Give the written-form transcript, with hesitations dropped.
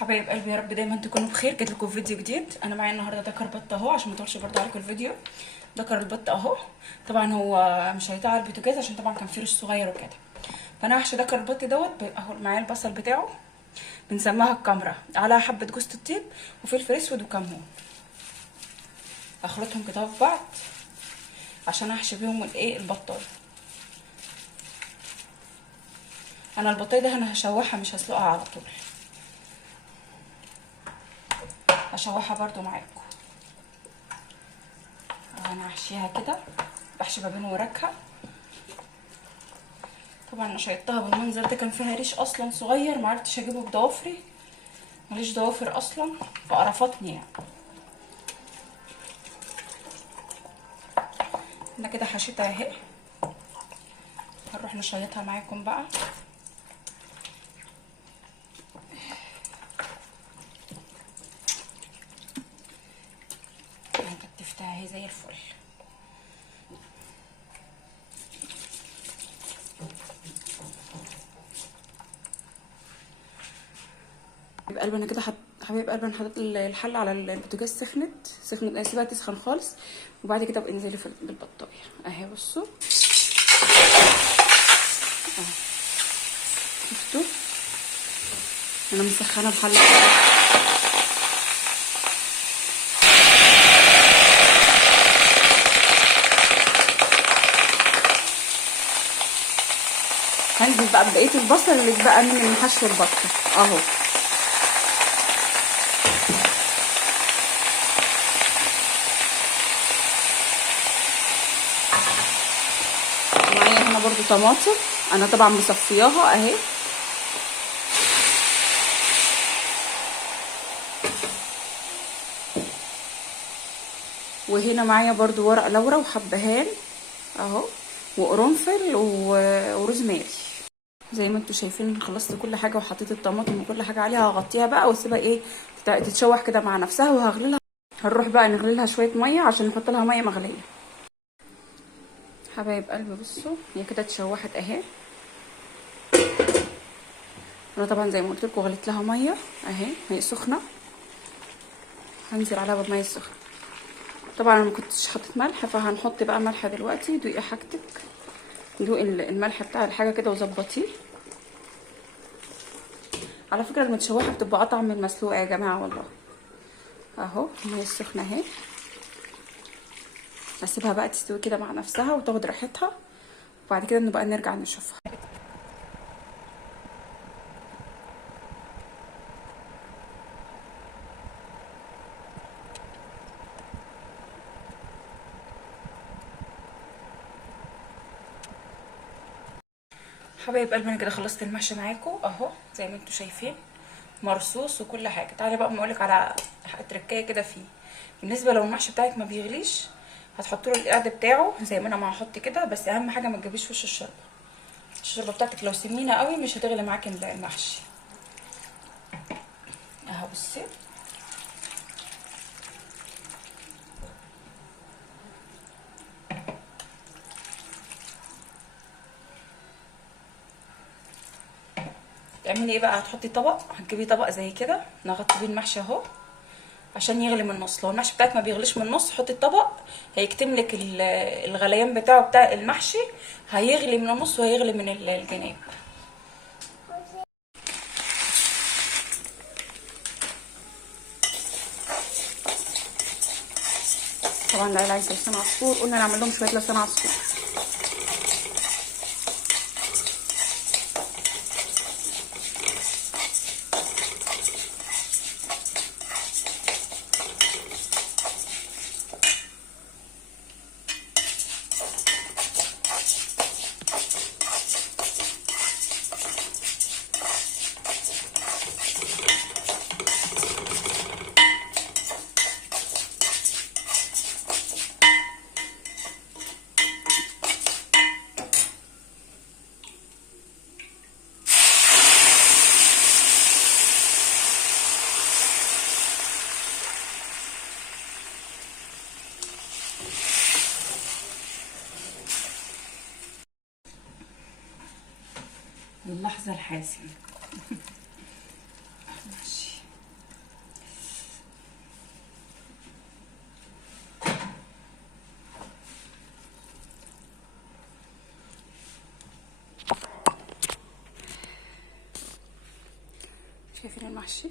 حبايب قلبي، يا رب دايما تكونوا بخير. جيت لكم فيديو جديد. انا معايا النهارده دكر بط اهو، عشان ما اطولش برضه عليكم الفيديو. دكر البط اهو. طبعا هو مش هيطلع على البوتاجاز عشان طبعا كان فرش صغير وكده. فانا هحشي دكر البط دوت اهو. معايا البصل بتاعه، بنسميها الكمره، على حبه جوز الطيب وفلفل اسود وكمون. اخلطهم كده في بعض عشان احشي بيهم الايه البطايه. انا البطايه ده انا هشوحها مش هسلقها على طول، هشوحها برضو معاكم. انا هحشيها كده، بحشي ما بين ورقها. طبعا انا شيطتها بالمنظر ده، كان فيها ريش اصلا صغير، معرفتش اجيبه بضوافري، ماليش ضوافر اصلا فقرفتني يعني. انا كده حشيتها اهي، هنروح نشيطها معاكم بقى. انا كتفتها اهي زي الفل. حبيب قلبي انا كده حبيب قلبي انا حطيت الحله على البوتاجاز، سخنت سيبها تسخن خالص، وبعد كده ابقى انزلي بالبطايه اهي. بصوا اهو، شفتوا انا مسخنه الحله هنزل بقى ببقيه البصل اللي اتبقى من حشو البطه اهو. معايا هنا برضو طماطم، انا طبعا مصفياها اهي. وهنا معايا برضو ورق لورا وحبهان اهو، وقرنفل وروزماري. زي ما انتوا شايفين خلصت كل حاجه وحطيت الطماطم وكل حاجه عليها. هغطيها بقى واسيبها ايه تتشوح كده مع نفسها، وهغليلها. هنروح بقى نغلي لها شويه ميه عشان نحط لها ميه مغليه. حبايب قلبي بصوا هي كده اتشوحت اهي. انا طبعا زي ما قلت لكم غليت لها ميه اهي، هي سخنه، هنزل عليها بميه سخنه. طبعا انا ما كنتش حطيت ملح، فهنحط بقى ملح دلوقتي. دوقي حاجتك، دوقي الملح بتاع الحاجه كده وظبطيه. على فكره المتشوحه بتبقى اطعم من المسلوقه يا جماعه والله. اهو الميه السخنه اهي، هسيبها بقى تستوي كده مع نفسها وتاخد راحتها، وبعد كده نبقى نرجع نشوفها. حبايب قلبي انا كده خلصت المحشي معاكم اهو، زي ما انتوا شايفين مرصوص وكل حاجه. تعالي بقى اقولك على تركايه كده فيه. بالنسبه لو المحشي بتاعك ما بيغليش، هتحطوا له القعده بتاعه زي ما انا ما هحط كده، بس اهم حاجه ما تجيبيش وش الشوربه. الشوربه بتاعتك لو سمينه قوي مش هتغلي معاكي المحشي اهو. بصي تعملي ايه بقى، هتحطي طبق، هتجيبي طبق زي كده نغطي بيه المحشي اهو عشان يغلي من النص. لو المحشي بتاعك ما بيغليش من النص، حطي الطبق هيكتم لك الغليان بتاعه بتاع المحشي، هيغلي من النص وهيغلي من الجناب. طبعا العيله عايزه لسان عصفور، قلنا نعمل لهم شويه لسان عصفور. للحظه الحاسمه. ماشي شايفين المحشي